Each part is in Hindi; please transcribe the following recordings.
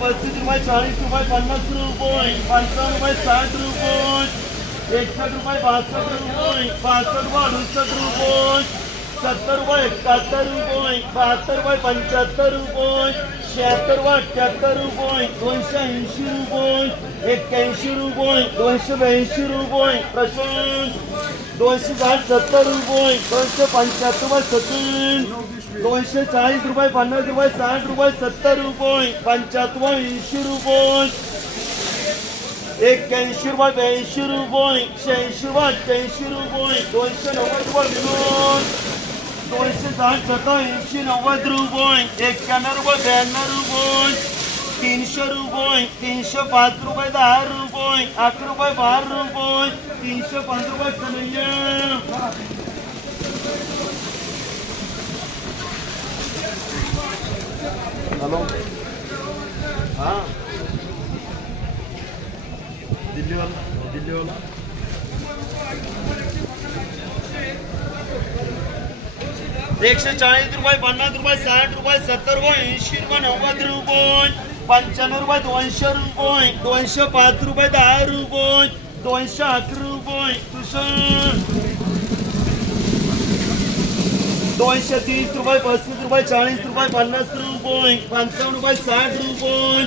पस्तीस रुपये चाळीस रुपये, पन्नास रुपये पंचावन्न रुपये, साठ रुपये एकसष्ट रुपये बासष्ट रुपये पासष्ट रुपये अडुसष्ट रुपये, सत्तर रुपये, एकाहत्तर रुपये, बहात्तर रुपये, पंच्याहत्तर रुपये, शहात्तर रुपये, अठ्ठ्याहत्तर रुपये, दोनशे ऐंशी रुपये, एक्क्याऐंशी रुपये, दोनशे ब्याऐंशी रुपये, प्रशांत, दोनशे साठ, सत्तर रुपये, दोनशे पंच्याहत्तर रुपये, सचिन दोनशे चाळीस रुपये, पन्नास रुपये, साठ रुपये, सत्तर रुपये, पंच्याहत्तर, ऐंशी रुपये. एक्क्याऐंशी रुपये, ब्याऐंशी रुपये, शहाऐंशी रुपये, अठ्ठ्याऐंशी रुपये. दोनशे नव्वद रुपये विनोद दोनशे साठ, सत्तर, ऐंशी, नव्वद रुपये. एक्क्याण्णव रुपये, ब्याण्णव रुपये. तीनशे रुपये, तीनशे पाच रुपये, दहा रुपये. अकरा रुपये, बारा रुपये. तीनशे पंधरा रुपये हॅलो हाँ। दिल्लीवाला दिल्लीवाला। एकशे चाळीस रुपये, पन्नास रुपये, साठ रुपये, सत्तर रुपये, ऐंशी रुपये, नव्वद रुपये पंच्याण्णव रुपये, दोनशे रुपये, दोनशे पाच रुपये, दहा रुपये, दोनशे अकरा रुपये दोनशे तीस रुपये, पस्तीस रुपये, चाळीस रुपये, पन्नास रुपये, पंचावन्न रुपये, साठ रुपये,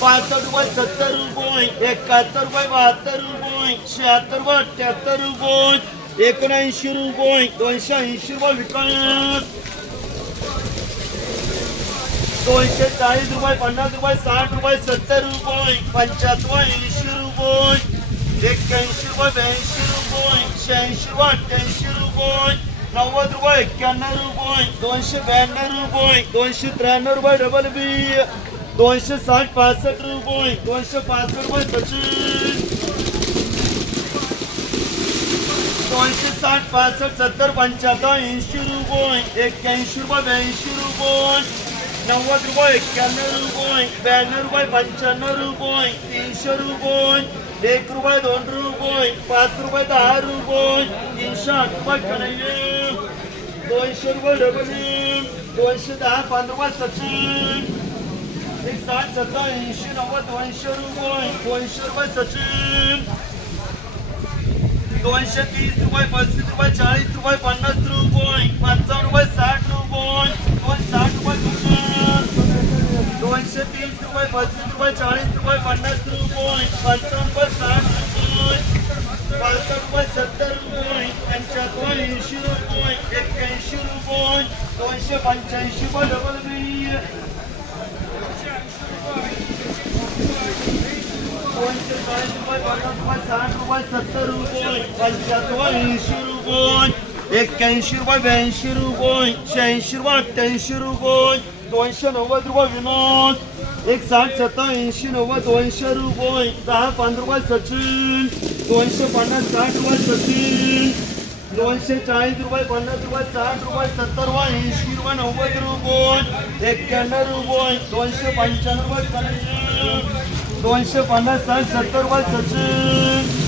पासष्ट रुपये, सत्तर रुपये, एकाहत्तर रुपये, बहात्तर रुपये, शहात्तर रुपये, अठ्ठ्याहत्तर रुपये, एकोणऐंशी रुपये, दोनशे ऐंशी रुपये विकास दोनशे चाळीस रुपये, पन्नास रुपये, साठ रुपये, सत्तर रुपये, पंच्याहत्तर ऐंशी रुपये, एक्क्याऐंशी रुपये, ब्याऐंशी रुपये रुपये अठ्ठ्याऐंशी रुपये, नव्वद रुपये, एक्क्याण्णव रुपये, दोनशे ब्याण्णव रुपये, दोनशे त्र्याण्णव रुपये डबल बी दोनशे साठ पासष्ट रुपये, दोनशे पासष्ट रुपये पच्चीस, दोनशे साठ पासष्ट सत्तर पंच्याहत्तर ऐंशी रुपये, एक्क्याऐंशी रुपये ब्याऐंशी रुपये नव्वद रुपये एक्क्याण्णव रुपये, ब्याण्णव रुपये एक रुपये, दोन रुपये, पाच रुपये, दहा रुपये रुपये एक साठ दोनशे रुपये तीस रुपये साठ साठ रुपये दोनशे तीस रुपये, पस्तीस रुपये, चाळीस रुपये, पन्नास रुपये पंचावन्न रुपये, साठ रुपये पासष्ट रुपये, सत्तर रुपये ऐंशी रुपये, एक्क्याऐंशी रुपये, दोनशे पंच्याऐंशी रुपये डबल बिल दोनशे चाळीस रुपये, पन्नास रुपये, साठ रुपये, सत्तर रुपये, पंच्याहत्तर, ऐंशी रुपये एक्क्याऐंशी रुपये ब्याऐंशी रुपये शहाऐंशी रुपये अठ्ठ्याऐंशी रुपये दोनशे नव्वद रुपये विनोद. एक साठ सत्तर ऐंशी नव्वद दोनशे रुपये. दहा पंधरा रुपये सचिन. दोनशे पन्नास साठ रुपये सचिन. दोनशे चाळीस रुपये पन्नास रुपये साठ रुपये सत्तर रुपये ऐंशी रुपये नव्वद रुपये. एक्क्याण्णव रुपये. दोनशे पंच्याण्णव रुपये दोनशे पन्नास साठ सत्तर रुपये सचिन.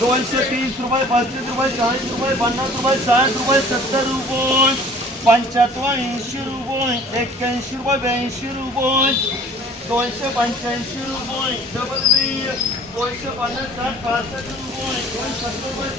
दोनशे तीस रुपये, पस्तीस रुपये, चाळीस रुपये, पन्नास रुपये, साठ रुपये, सत्तर रुपये, पंच्याहत्तर, ऐंशी रुपये, एक्क्याऐंशी रुपये, ब्याऐंशी रुपये, दोनशे पंच्याऐंशी रुपये डबल बी दोनशे पन्नास, साठ, पासष्ट रुपये, दोनशे सत्तर रुपये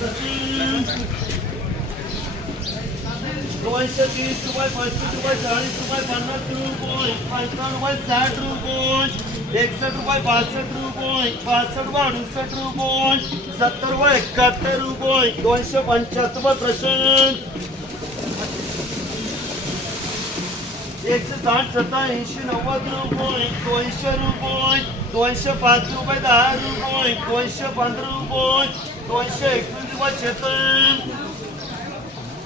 तीस रुपये, पस्तीस रुपये, चाळीस रुपये, पन्नास रुपये, पंचावन्न रुपये, साठ रुपये एकसष्ट रुपये बासष्ट रुपये पासष्ट रुपये अडुसष्ट रुपये सत्तर रुपये एकाहत्तर रुपये दोनशे पंच्याहत्तर रुपये प्रशांत एकशे साठ सत्तर ऐंशी नव्वद रुपये दोनशे रुपये दोनशे पाच रुपये दहा रुपये दोनशे पंधरा रुपये दोनशे एकवीस रुपये चेतन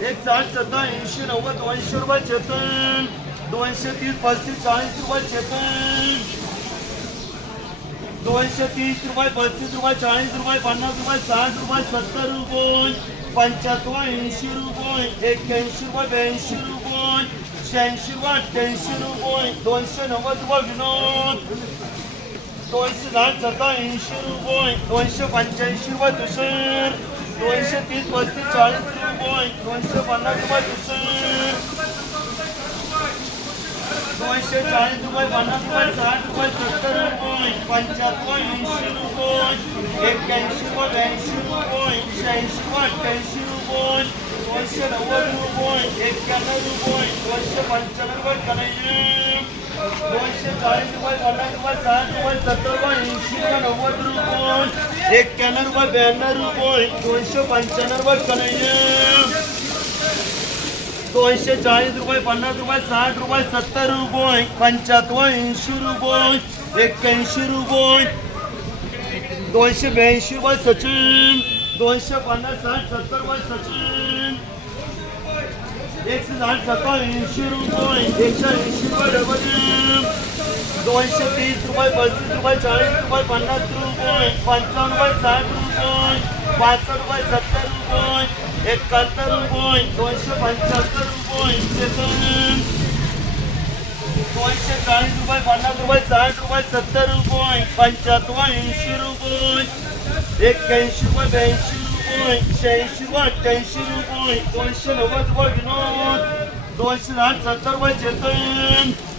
एक साठ सत्तर ऐंशी नव्वद दोनशे रुपये चेतन दोनशे तीस पस्तीस चाळीस रुपये चेतन दोनशे तीस रुपये पस्तीस रुपये चाळीस रुपये पन्नास रुपये साठ रुपये सत्तर रुपये पंच्याहत्तर ऐंशी रुपये एक्क्याऐंशी रुपये ब्याऐंशी रुपये शहाऐंशी रुपये अठ्ठ्याऐंशी रुपये दोनशे नव्वद रुपये विनोद. दोनशे दहा सत्ता ऐंशी रुपये दोनशे पंच्याऐंशी रुपये दुसर दोनशे तीस पस्तीस चाळीस रुपये दोनशे पन्नास रुपये दुसर दोनशे चाळीस रुपये पन्नास रुपये साठ रुपये सत्तर रुपये पंच्याहत्तर ऐंशी रुपये एक्क्याऐंशी रुपये ब्याऐंशी रुपये शहाऐंशी रुपये अठ्ठ्याऐंशी रुपये दोनशे नव्वद रुपये एक्क्याण्णव रुपये दोनशे पंच्याण्णव रुपये दोनशे चाळीस रुपये पन्नास रुपये साठ रुपये सत्तर रुपये ऐंशी रुपये नव्वद रुपये एक्क्याण्णव रुपये ब्याण्णव रुपये दोनशे पंच्याण्णव रुपये कन्हैया दोनशे चाळीस रुपये पन्नास रुपये साठ रुपये सत्तर रुपये पंच्याहत्तर ऐंशी रुपये एक्क्याऐंशी रुपये. दोनशे ब्याऐंशी रुपये सचिन दोनशे पन्नास साठ सत्तर रुपये सचिन. एकशे साठ सत्तर ऐंशी रुपये एकशे ऐंशी रुपये डबल दोनशे तीस रुपये पस्तीस रुपये चाळीस रुपये पन्नास रुपये पंचावन्न रुपये साठ रुपये पासष्ट रुपये सत्तर रुपये एकाहत्तर रुपये दोनशे पंच्याहत्तर रुपये दोनशे चाळीस रुपये पन्नास रुपये साठ रुपये सत्तर रुपये पंच्याहत्तर ऐंशी रुपये एक्क्याऐंशी रुपये ब्याऐंशी रुपये शहाऐंशी रुपये अठ्ठ्याऐंशी रुपये दोनशे नव्वद रुपये विनोद दोनशे साठ सत्तर रुपये चेतन